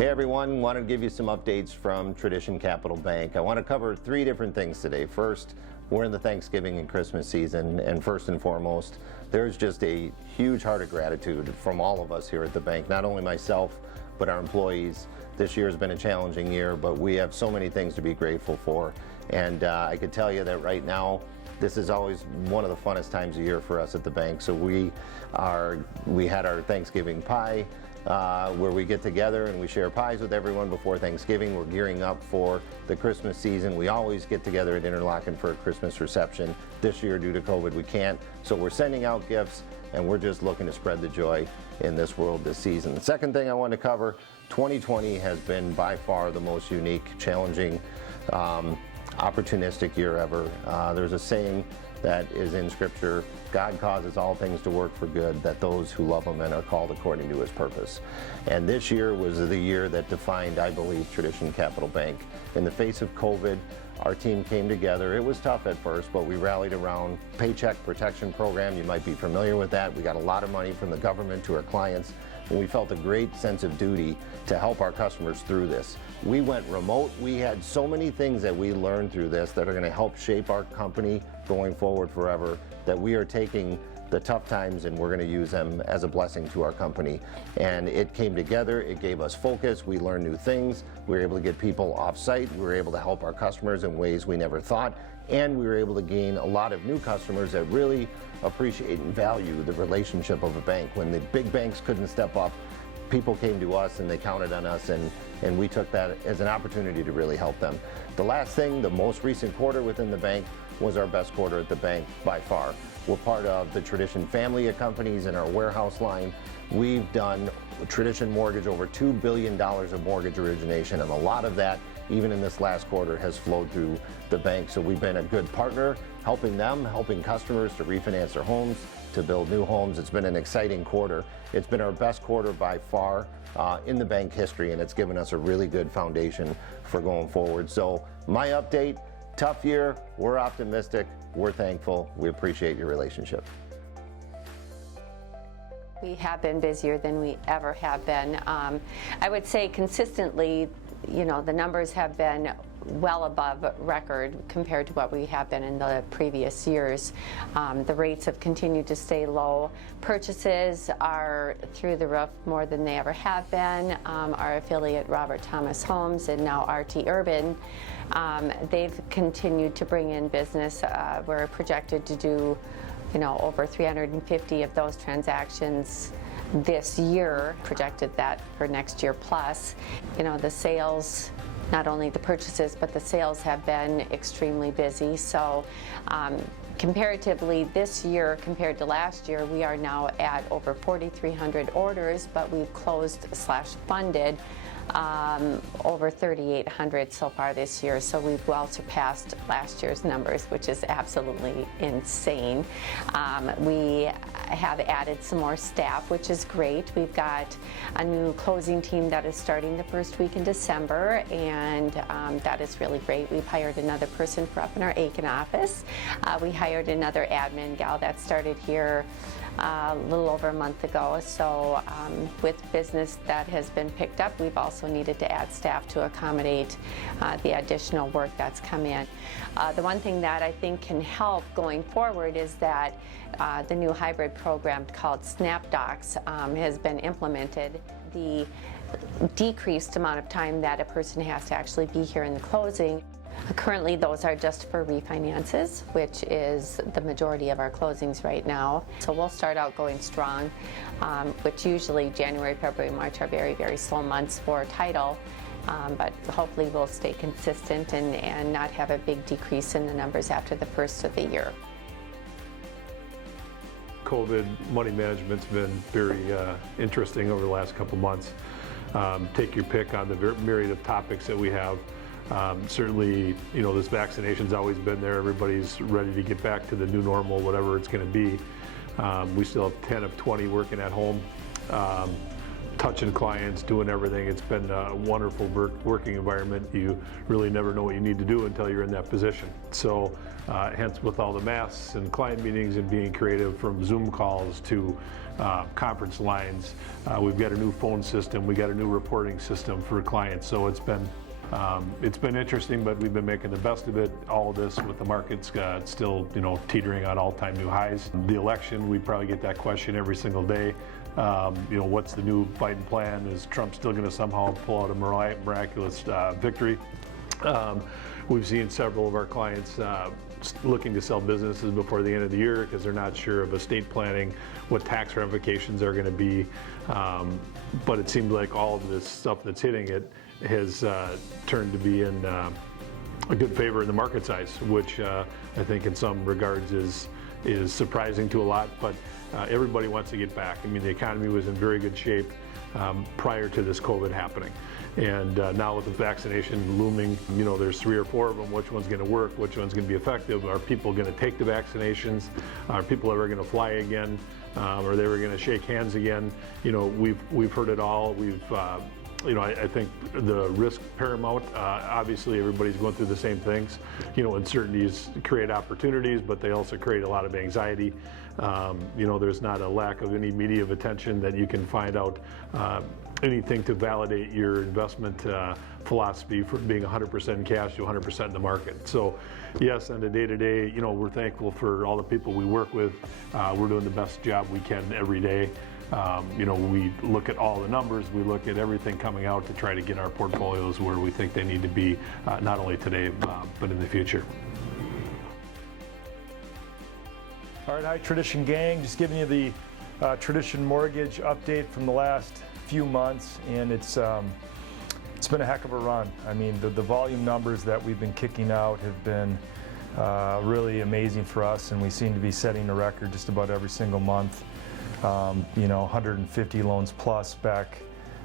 Hey everyone, want to give you some updates from Tradition Capital Bank. I want to cover three different things today. First, we're in the Thanksgiving and Christmas season, and first and foremost, there's just a huge heart of gratitude from all of us here at the bank, not only myself, but our employees. This year has been a challenging year, but we have so many things to be grateful for. And I could tell you that right now, this is always one of the funnest times of year for us at the bank. So we had our Thanksgiving pie, where we get together and we share pies with everyone before Thanksgiving. We're gearing up for the Christmas season. We always get together at Interlochen for a Christmas reception. This year, due to COVID, we can't. So we're sending out gifts, and we're just looking to spread the joy in this world this season. The second thing I want to cover, 2020 has been by far the most unique, challenging, opportunistic year ever. There's a saying that is in Scripture: God causes all things to work for good, that those who love Him and are called according to His purpose. And this year was the year that defined, I believe, Tradition Capital Bank. In the face of COVID, our team came together. It was tough at first, but we rallied around Paycheck Protection Program. You might be familiar with that. We got a lot of money from the government to our clients, and we felt a great sense of duty to help our customers through this. We went remote. We had so many things that we learned through this that are going to help shape our company going forward forever, that we are taking the tough times and we're going to use them as a blessing to our company. And it came together. It gave us focus. We learned new things. We were able to get people off site. We were able to help our customers in ways we never thought. And we were able to gain a lot of new customers that really appreciate and value the relationship of a bank. When the big banks couldn't step up, people came to us and they counted on us, and we took that as an opportunity to really help them. The last thing, the most recent quarter within the bank, was our best quarter at the bank by far. We're part of the Tradition family of companies in our warehouse line. We've done Tradition Mortgage over $2 billion of mortgage origination, and a lot of that, even in this last quarter, has flowed through the bank. So we've been a good partner, helping them, helping customers to refinance their homes, to build new homes. It's been an exciting quarter. It's been our best quarter by far in the bank history, and it's given us a really good foundation for going forward. So my update: tough year. We're optimistic. We're thankful. We appreciate your relationship. We have been busier than we ever have been. I would say consistently, the numbers have been well above record compared to what we have been in the previous years. The rates have continued to stay low. Purchases are through the roof more than they ever have been. Our affiliate Robert Thomas Homes and now RT Urban, they've continued to bring in business. We're projected to do over 350 of those transactions this year, projected that for next year plus. The sales, not only the purchases, but the sales have been extremely busy. So comparatively this year compared to last year, we are now at over 4,300 orders, but we've closed/funded over 3,800 so far this year. So we've well surpassed last year's numbers, which is absolutely insane. We have added some more staff, which is great. We've got a new closing team that is starting the first week in December, and that is really great. We've hired another person for up in our Aiken office. We hired another admin gal that started here a little over a month ago. So with business that has been picked up, we've also needed to add staff to accommodate the additional work that's come in. The one thing that I think can help going forward is that the new hybrid program called SnapDocs has been implemented. The decreased amount of time that a person has to actually be here in the closing. Currently, those are just for refinances, which is the majority of our closings right now. So we'll start out going strong, which usually January, February, March are very, very slow months for title. But hopefully we'll stay consistent and not have a big decrease in the numbers after the first of the year. COVID money management's been very interesting over the last couple months. Take your pick on the myriad of topics that we have. Certainly, this vaccination's always been there. Everybody's ready to get back to the new normal, whatever it's going to be. We still have 10 of 20 working at home. touching clients, doing everything. It's been a wonderful working environment. You really never know what you need to do until you're in that position. So hence with all the masks and client meetings and being creative, from Zoom calls to conference lines, we've got a new phone system, we got a new reporting system for clients. So it's been interesting, but we've been making the best of it. All of this with the markets still, teetering on all-time new highs. The election, we probably get that question every single day. What's the new Biden plan? Is Trump still going to somehow pull out a miraculous victory? We've seen several of our clients looking to sell businesses before the end of the year because they're not sure of estate planning, what tax ramifications are going to be. But it seems like all of this stuff that's hitting it has turned to be in a good favor in the market size, which I think in some regards is surprising to a lot, but everybody wants to get back. I mean, the economy was in very good shape prior to this COVID happening. And now with the vaccination looming, there's 3 or 4 of them. Which one's going to work? Which one's going to be effective? Are people going to take the vaccinations? Are people ever going to fly again? Are they ever going to shake hands again? We've heard it all. I think the risk paramount. Obviously, everybody's going through the same things. Uncertainties create opportunities, but they also create a lot of anxiety. There's not a lack of any media attention that you can find out anything to validate your investment philosophy for being 100% cash to 100% in the market. So, yes, on the day-to-day, we're thankful for all the people we work with. We're doing the best job we can every day. We look at all the numbers, we look at everything coming out to try to get our portfolios where we think they need to be, not only today, but in the future. All right, hi Tradition Gang, just giving you the Tradition Mortgage update from the last few months, and it's been a heck of a run. I mean, the volume numbers that we've been kicking out have been really amazing for us, and we seem to be setting a record just about every single month. 150 loans plus back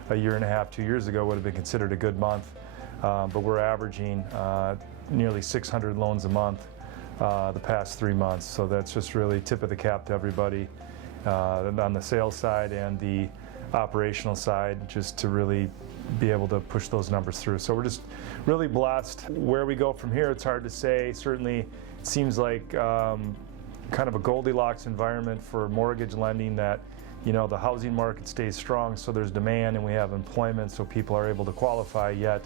a year and a half, 2 years ago would have been considered a good month, but we're averaging nearly 600 loans a month the past 3 months. So that's just really tip of the cap to everybody on the sales side and the operational side, just to really be able to push those numbers through. So we're just really blessed. Where we go from here, it's hard to say. Certainly it seems like kind of a Goldilocks environment for mortgage lending, that the housing market stays strong, so there's demand and we have employment, so people are able to qualify, yet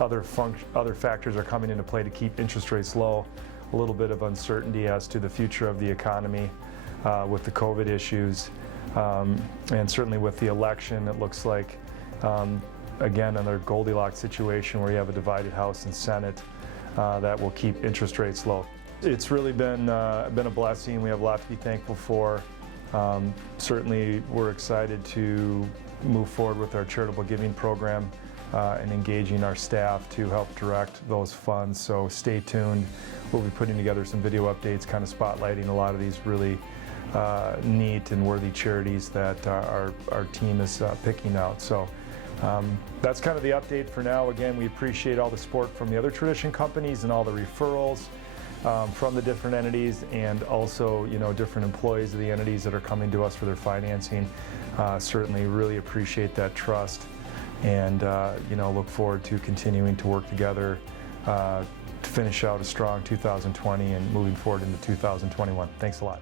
other factors are coming into play to keep interest rates low. A little bit of uncertainty as to the future of the economy with the COVID issues, and certainly with the election, it looks like again another Goldilocks situation where you have a divided House and Senate that will keep interest rates low. It's really been a blessing. We have a lot to be thankful for. Certainly we're excited to move forward with our charitable giving program and engaging our staff to help direct those funds. So stay tuned. We'll be putting together some video updates kind of spotlighting a lot of these really neat and worthy charities that our team is picking out. So that's kind of the update for now. Again, we appreciate all the support from the other Tradition companies and all the referrals from the different entities, and also different employees of the entities that are coming to us for their financing. Certainly really appreciate that trust, and look forward to continuing to work together to finish out a strong 2020 and moving forward into 2021. Thanks a lot.